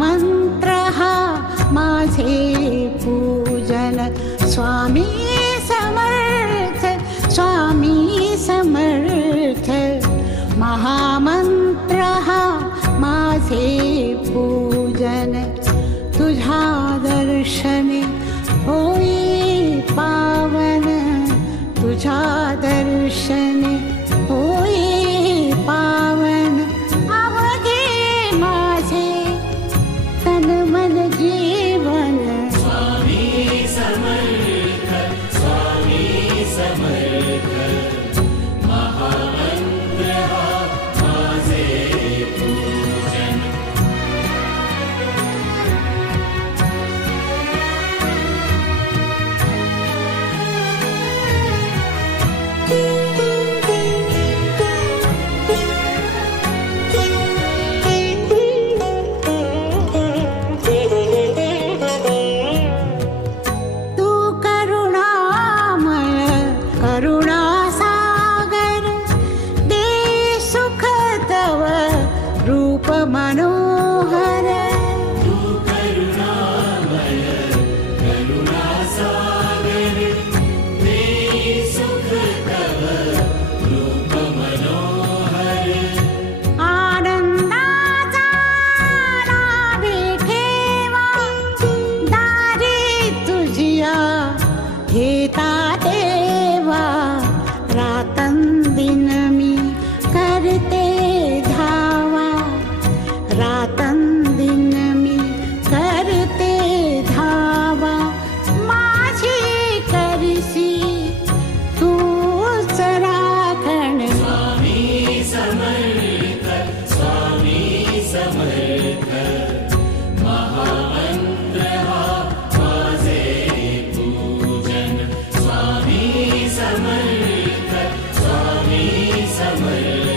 महामंत्र हा माझे पूजन. स्वामी समर्थ, स्वामी समर्थ. महामंत्र हा माझे पूजन. तुझ्या दर्शने होई पावन, तुझ्या दर्शने होई पावन. अवघे माझे तन मन जीवन. स्वामी समर्थ, स्वामी समर्थ. महामंत्र हा माझे पूजन. मनोहर तू करुणामय, करुणासागर. दे सुख तव रूप मनोहर. आनंदाचा नावे ठेवा दारी तुझिया घेता देवा. रातंदिन मी करते धावा, रातंदिन मी करते धावा. माझी करसी तूच राखण. स्वामी समर्थ, स्वामी समर्थ. महामंत्र हा माझे पूजन. स्वामी समर्थ, स्वामी समर्थ.